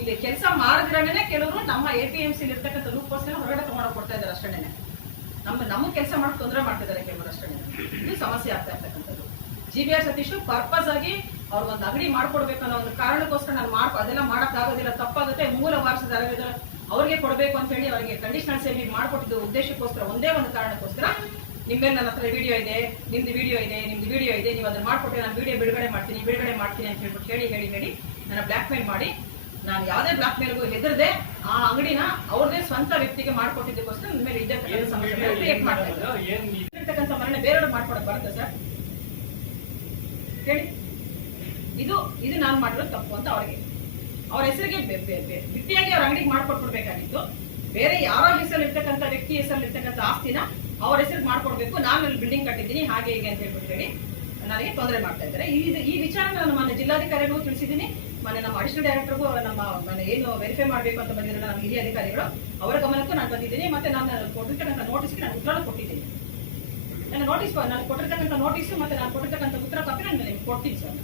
ಇಲ್ಲಿ ಕೆಲಸ ಮಾಡಿದ್ರೇನೆ ಕೆಲವರು ನಮ್ಮ ಎ ಪಿ ಎಂ ಸಿಲಿ ಇರ್ತಕ್ಕಂಥ ಹೊರಗಡೆ ತಗೊಂಡೋಗಿ ಕೊಡ್ತಾ ಇದ್ದಾರೆ ಅಷ್ಟೇನೆ. ನಮ್ಮ ನಮ್ಮ ಕೆಲಸ ಮಾಡಿ ತೊಂದರೆ ಮಾಡ್ತಿದ್ದಾರೆ ಕೆಲವರು ಅಷ್ಟೇ ಇದು ಸಮಸ್ಯೆ ಆಗ್ತಾ ಇರ್ತಕ್ಕಂಥದ್ದು. G B R Satish purpose ಆಗಿ ಅವ್ರ ಒಂದು ಅಂಗಡಿ ಮಾಡ್ಕೊಡ್ಬೇಕು ಅನ್ನೋ ಒಂದು ಕಾರಣಕ್ಕೋಸ್ಕರ ನಾನು ಮಾಡ್ಕೊ ಅದೆಲ್ಲ ಮಾಡೋಕ್ಕಾಗೋದಿಲ್ಲ. ತಪ್ಪಾಗುತ್ತೆ, ಮೂಲ ವಾರಸದ ಅವ್ರಿಗೆ ಕೊಡಬೇಕು ಅಂತ ಹೇಳಿ ಅವರಿಗೆ ಕಂಡೀಷನಲ್ ಸೇವಿಂಗ್ ಮಾಡಿಕೊಟ್ಟಿದ್ದು ಉದ್ದೇಶಕ್ಕೋಸ್ಕರ ಒಂದೇ ಒಂದು ಕಾರಣಕ್ಕೋಸ್ಕರ ನಿಮ್ಮೇಲೆ ನನ್ನ ಹತ್ರ ವಿಡಿಯೋ ಇದೆ, ನಿಮ್ದು ವಿಡಿಯೋ ಇದೆ, ನಿಮ್ದು ವಿಡಿಯೋ ಇದೆ, ನೀವು ಅದನ್ನ ಮಾಡ್ಕೊಟ್ಟೆ ನಾನು ವಿಡಿಯೋ ಬಿಡುಗಡೆ ಮಾಡ್ತೀನಿ ಬಿಡುಗಡೆ ಮಾಡ್ತೀನಿ ಅಂತ ಹೇಳ್ಬಿಟ್ಟು ಹೇಳಿ ಹೇಳಿ ಹೇಳಿ ನನ್ನ ಬ್ಲಾಕ್ ಮೇಲ್ ಮಾಡಿ ನಾನು ಯಾವುದೇ ಬ್ಲಾಕ್ ಮೇಲ್ಗೂ ಹೆದರದೆ ಆ ಅಂಗಡಿನ ಅವ್ರದೇ ಸ್ವಂತ ವ್ಯಕ್ತಿಗೆ ಮಾಡ್ಕೊಟ್ಟಿದ್ದಕ್ಕೋಸ್ಕರ ನಿಮ್ಮ ಮೇಲೆ ಇದ್ದ ಸಮಸ್ಯೆ ಕ್ರಿಯೇಟ್ ಮಾಡ್ತಾ ಇದ್ದಾರೆ ಇರ್ತಕ್ಕಂಥ ಮರಣ ಬೇರೆಯವ್ರು ಮಾಡ್ಕೊಡಕ್ ಬರುತ್ತೆ ಸರ್. ಹೇಳಿ. ಇದು ಇದು ನಾನು ಮಾಡಿರೋದು ತಪ್ಪು ಅಂತ ಅವ್ರಿಗೆ. ಅವ್ರ ಹೆಸರಿಗೆ ಬಿಟ್ಟಿಯಾಗಿ ಅವ್ರ ಅಂಗಡಿಗೆ ಮಾಡ್ಕೊಟ್ಬಿಡ್ಬೇಕಾಗಿತ್ತು. ಬೇರೆ ಯಾರೋ ಹೆಸರಲ್ಲಿ ಇರ್ತಕ್ಕಂಥ ವ್ಯಕ್ತಿ ಹೆಸರಲ್ಲಿ ಇರ್ತಕ್ಕಂಥ ಆಸ್ತಿನ ಅವ್ರ ಹೆಸರು ಮಾಡ್ಕೊಡ್ಬೇಕು. ನಾನು ಅಲ್ಲಿ ಬಿಲ್ಡಿಂಗ್ ಕಟ್ಟಿದ್ದೀನಿ ಹಾಗೆ ಹೀಗೆ ಅಂತ ಹೇಳ್ಬಿಟ್ಟು ಹೇಳಿ. ನನಗೆ ತೊಂದರೆ ಮಾಡ್ತಾ ಇದ್ದಾರೆ? ಈ ವಿಚಾರನ ವಿಚಾರ ನಾನು ಮೊನ್ನೆ ಜಿಲ್ಲಾಧಿಕಾರಿಗೂ ತಿಳಿಸಿದ್ದೀನಿ. ಮೊನ್ನೆ ನಮ್ಮ ಅಡಿಷನಲ್ ಡೈರೆಕ್ಟರ್ಗೂ ನಮ್ಮ ಏನು ವೆರಿಫೈ ಮಾಡಬೇಕು ಅಂತ ಬಂದಿರೋ ನಮ್ಮ ಹಿರಿಯ ಅಧಿಕಾರಿಗಳು, ಅವರ ಗಮನಕ್ಕೂ ನಾನು ಬಂದಿದ್ದೀನಿ. ಮತ್ತೆ ನಾನು ಕೊಟ್ಟಿರ್ತಕ್ಕಂಥ ನೋಟಿಸ್ಗೆ ನಾನು ಉತ್ತರ ಕೊಟ್ಟಿದ್ದೀನಿ. ನನ್ನ ನೋಟಿಸ್ ನಾನು ಕೊಟ್ಟಿರ್ತಕ್ಕಂಥ ನೋಟಿಸ್ ಮತ್ತೆ ನಾನು ಕೊಟ್ಟಿರ್ತಕ್ಕಂಥ ಉತ್ತರ ಕಾಪಿ ನಾನು ನಿಮ್ಗೆ ಕೊಡ್ತೀನಿ ಸರ್.